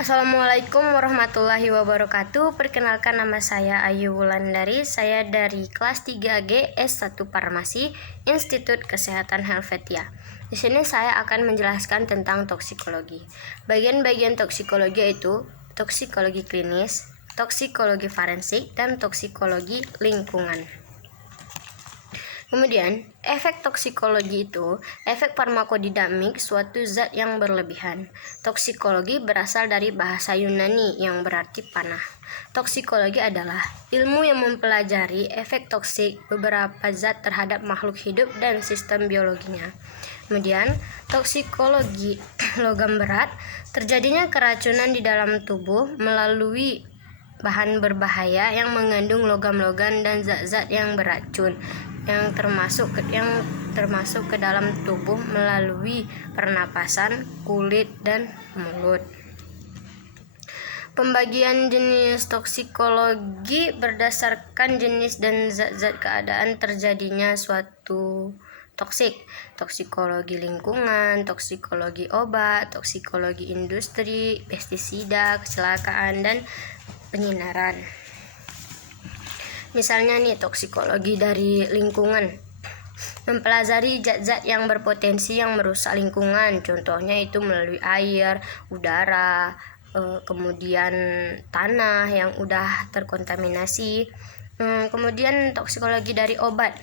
Assalamualaikum warahmatullahi wabarakatuh. Perkenalkan, nama saya Ayu Wulandari. Saya dari kelas 3G S1 Farmasi, Institut Kesehatan Helvetia. Di sini saya akan menjelaskan tentang toksikologi. Bagian-bagian toksikologi yaitu toksikologi klinis, toksikologi forensik, dan toksikologi lingkungan. Kemudian, efek toksikologi itu efek farmakodinamik suatu zat yang berlebihan. Toksikologi berasal dari bahasa Yunani yang berarti panah. Toksikologi adalah ilmu yang mempelajari efek toksik beberapa zat terhadap makhluk hidup dan sistem biologinya. Kemudian, toksikologi logam berat, terjadinya keracunan di dalam tubuh melalui bahan berbahaya yang mengandung logam-logam dan zat-zat yang beracun yang termasuk ke dalam tubuh melalui pernapasan, kulit, dan mulut. Pembagian jenis toksikologi berdasarkan jenis dan zat-zat keadaan terjadinya suatu toksik. Toksikologi lingkungan, toksikologi obat, toksikologi industri, pestisida, kecelakaan, dan penyinaran. Misalnya nih, toksikologi dari lingkungan mempelajari zat-zat yang berpotensi yang merusak lingkungan, contohnya itu melalui air, udara, kemudian tanah yang udah terkontaminasi. Kemudian toksikologi dari obat.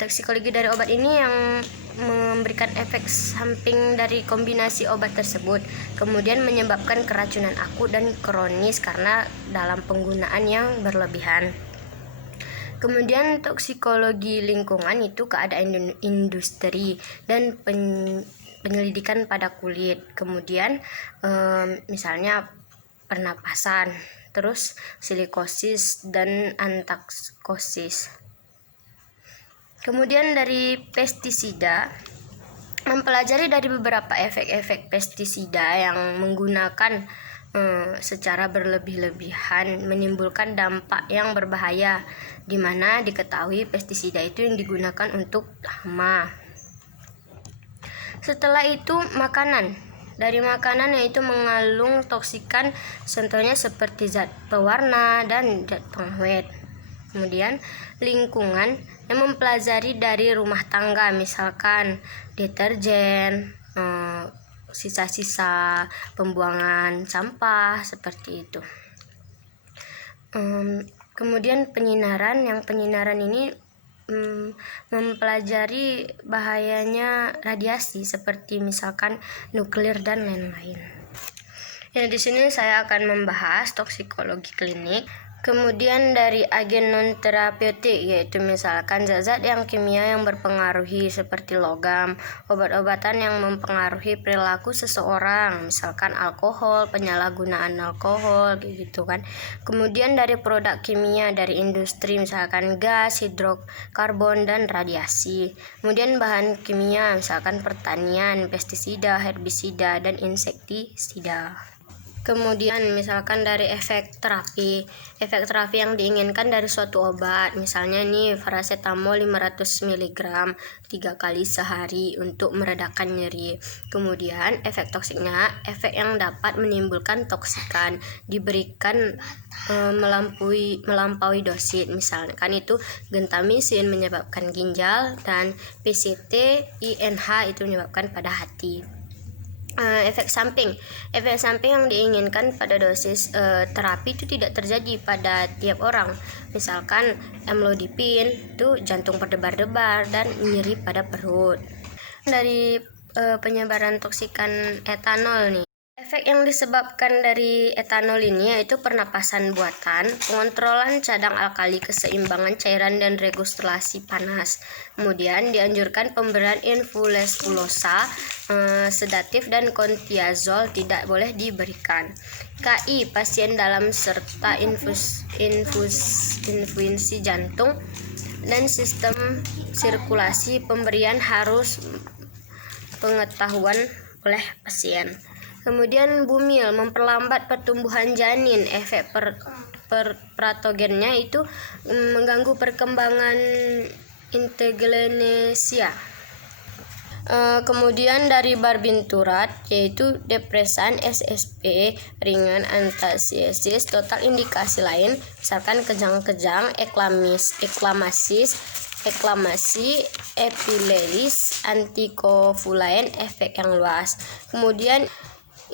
Toksikologi dari obat ini yang memberikan efek samping dari kombinasi obat tersebut, kemudian menyebabkan keracunan akut dan kronis karena dalam penggunaan yang berlebihan. Kemudian toksikologi lingkungan itu keadaan industri dan penyelidikan pada kulit. Kemudian misalnya pernapasan, terus silikosis dan antaksosis. Kemudian dari pestisida, mempelajari dari beberapa efek-efek pestisida yang menggunakan secara berlebih-lebihan menimbulkan dampak yang berbahaya, di mana diketahui pestisida itu yang digunakan untuk hama. Setelah itu makanan. Dari makanan yaitu mengandung toksikan, contohnya seperti zat pewarna dan zat pengawet. Kemudian lingkungan yang mempelajari dari rumah tangga, misalkan deterjen, sisa-sisa pembuangan sampah seperti itu. Kemudian penyinaran, yang penyinaran ini mempelajari bahayanya radiasi seperti misalkan nuklir dan lain-lain. Ya, di sini saya akan membahas toksikologi klinik. Kemudian dari agen non terapeutik, yaitu misalkan zat-zat yang kimia yang berpengaruhi seperti logam, obat-obatan yang mempengaruhi perilaku seseorang, misalkan alkohol, penyalahgunaan alkohol gitu kan. Kemudian dari produk kimia dari industri, misalkan gas, hidrokarbon, dan radiasi. Kemudian bahan kimia, misalkan pertanian, pestisida, herbisida, dan insektisida. Kemudian misalkan dari efek terapi yang diinginkan dari suatu obat, misalnya nih paracetamol 500 mg 3 kali sehari untuk meredakan nyeri. Kemudian efek toksiknya, efek yang dapat menimbulkan toksikan diberikan melampaui dosis, misalkan itu gentamisin menyebabkan ginjal, dan PCT INH itu menyebabkan pada hati. Efek samping yang diinginkan pada dosis terapi itu tidak terjadi pada tiap orang, misalkan amlodipin itu jantung berdebar-debar dan nyeri pada perut. Dari penyebaran toksikan etanol nih, efek yang disebabkan dari etanol ini yaitu pernapasan buatan, pengontrolan cadang alkali, keseimbangan cairan, dan regulasi panas. Kemudian dianjurkan pemberian infulesulosa, sedatif, dan kontiazol tidak boleh diberikan. KI pasien dalam serta infusi jantung dan sistem sirkulasi pemberian harus pengetahuan oleh pasien. Kemudian bumil memperlambat pertumbuhan janin, efek patogennya itu mengganggu perkembangan integenesia. Kemudian dari barbiturate yaitu depresan, SSP, ringan, anestesisis total. Indikasi lain misalkan kejang-kejang, eklamasi, epilepsi, antikovulain, efek yang luas. Kemudian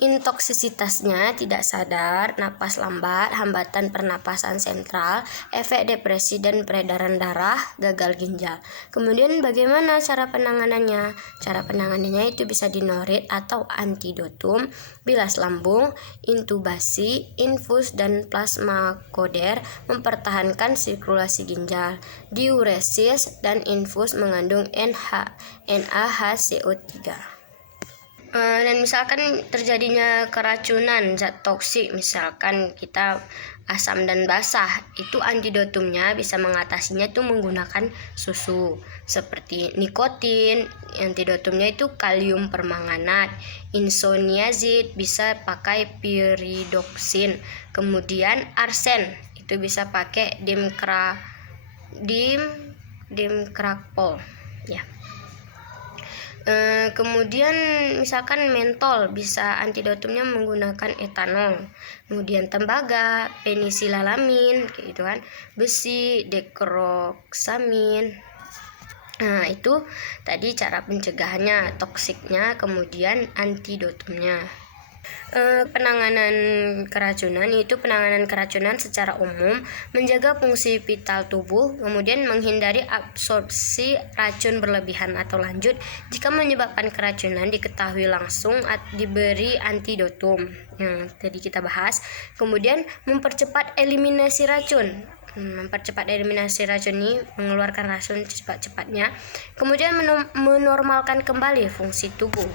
intoksisitasnya tidak sadar, napas lambat, hambatan pernapasan sentral, efek depresi dan peredaran darah, gagal ginjal. Kemudian bagaimana cara penanganannya? Cara penanganannya itu bisa dinorit atau antidotum, bilas lambung, intubasi, infus dan plasmakoder mempertahankan sirkulasi ginjal, diuresis dan infus mengandung NaHCO3. Dan misalkan terjadinya keracunan zat toksik, misalkan kita asam dan basah, itu antidotumnya bisa mengatasinya itu menggunakan susu seperti nikotin. Antidotumnya itu kalium permanganat, insoniazid bisa pakai piridoksin, kemudian arsen itu bisa pakai dimkrakpol ya. Kemudian misalkan mentol bisa antidotumnya menggunakan etanol, kemudian tembaga, penisilalamin gitu kan, besi, dekroksamin. Nah, itu tadi cara pencegahannya, toksiknya, kemudian antidotumnya. Penanganan keracunan secara umum menjaga fungsi vital tubuh, kemudian menghindari absorpsi racun berlebihan atau lanjut. Jika menyebabkan keracunan diketahui langsung diberi antidotum yang tadi kita bahas. Kemudian mempercepat eliminasi racun. Mempercepat eliminasi racun ini mengeluarkan racun cepat-cepatnya. Kemudian menormalkan kembali fungsi tubuh.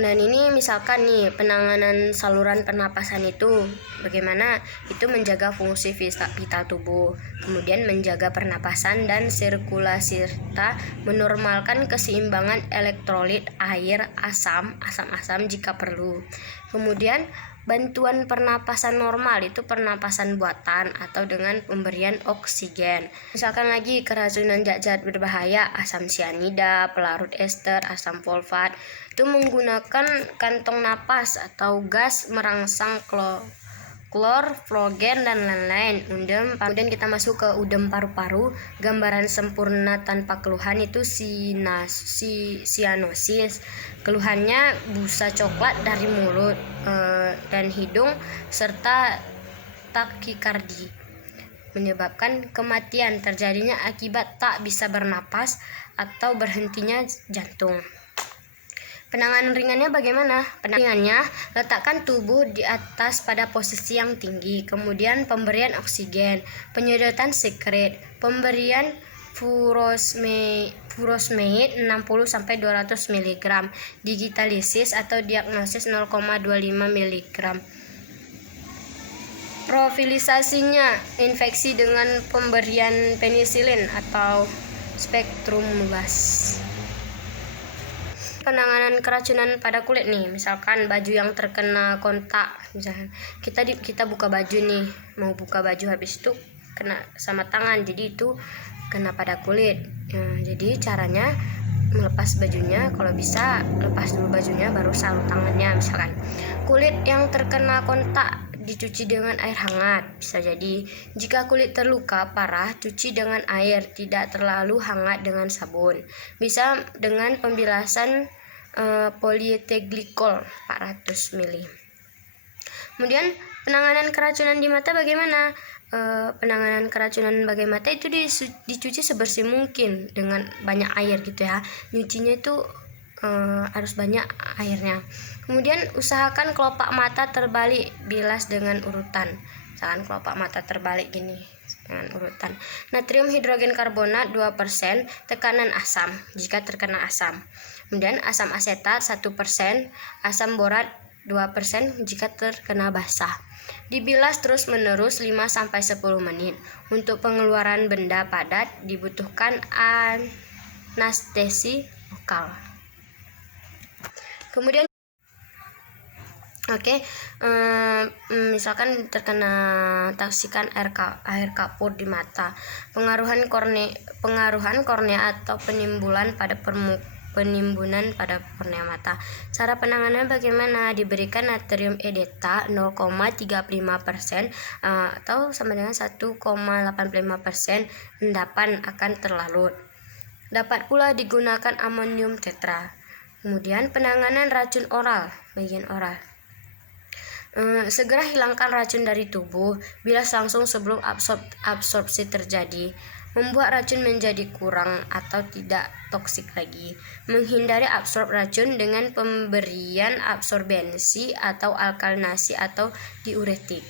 Dan ini misalkan nih penanganan saluran pernapasan itu bagaimana? Itu menjaga fungsi vital tubuh, kemudian menjaga pernapasan dan sirkulasi serta menormalkan keseimbangan elektrolit air, asam jika perlu. Kemudian bantuan pernapasan normal itu pernapasan buatan atau dengan pemberian oksigen. Misalkan lagi keracunan zat-zat berbahaya, asam sianida, pelarut ester, asam folvat, itu menggunakan kantong napas atau gas merangsang kloroflogen dan lain-lain. Kemudian kita masuk ke udem paru-paru. Gambaran sempurna tanpa keluhan itu sianosis. Keluhannya busa coklat dari mulut dan hidung serta takikardi, menyebabkan kematian, terjadinya akibat tak bisa bernapas atau berhentinya jantung. Penanganan ringannya bagaimana? Penanganannya, letakkan tubuh di atas pada posisi yang tinggi, kemudian pemberian oksigen, penyedotan sekret, pemberian furosemide 60-200 mg, digitalisis atau diagnosis 0,25 mg. Profilisasinya, infeksi dengan pemberian penisilin atau spektrum luas. Penanganan keracunan pada kulit nih, misalkan baju yang terkena kontak, misalkan kita buka baju nih, mau buka baju habis itu kena sama tangan, jadi itu kena pada kulit. Jadi caranya melepas bajunya, kalau bisa lepas dulu bajunya baru salut tangannya. Misalkan kulit yang terkena kontak dicuci dengan air hangat, bisa jadi. Jika kulit terluka parah, cuci dengan air, tidak terlalu hangat dengan sabun. Bisa dengan pembilasan polietilglikol 400 ml. Kemudian penanganan keracunan di mata bagaimana? Penanganan keracunan bagi mata itu dicuci sebersih mungkin dengan banyak air gitu ya. Nyucinya itu harus banyak airnya. Kemudian usahakan kelopak mata terbalik, bilas dengan urutan. Misalkan kelopak mata terbalik gini dengan urutan. Natrium hidrogen karbonat 2%, tekanan asam jika terkena asam. Kemudian asam asetat 1%, asam borat 2% jika terkena basah. Dibilas terus-menerus 5-10 menit. Untuk pengeluaran benda padat dibutuhkan anestesi lokal. Kemudian misalkan terkena toksikan air kapur di mata, pengaruhan kornea atau penimbulan pada penimbunan pada kornea mata. Cara penanganan bagaimana? Diberikan natrium edeta 0,35% atau sama dengan 1,85%, endapan akan terlarut. Dapat pula digunakan amonium tetra. Kemudian penanganan racun oral, bagian oral. Segera hilangkan racun dari tubuh, bilas langsung sebelum absorpsi terjadi. Membuat racun menjadi kurang atau tidak toksik lagi. Menghindari absorb racun dengan pemberian absorbensi atau alkalinasi atau diuretik.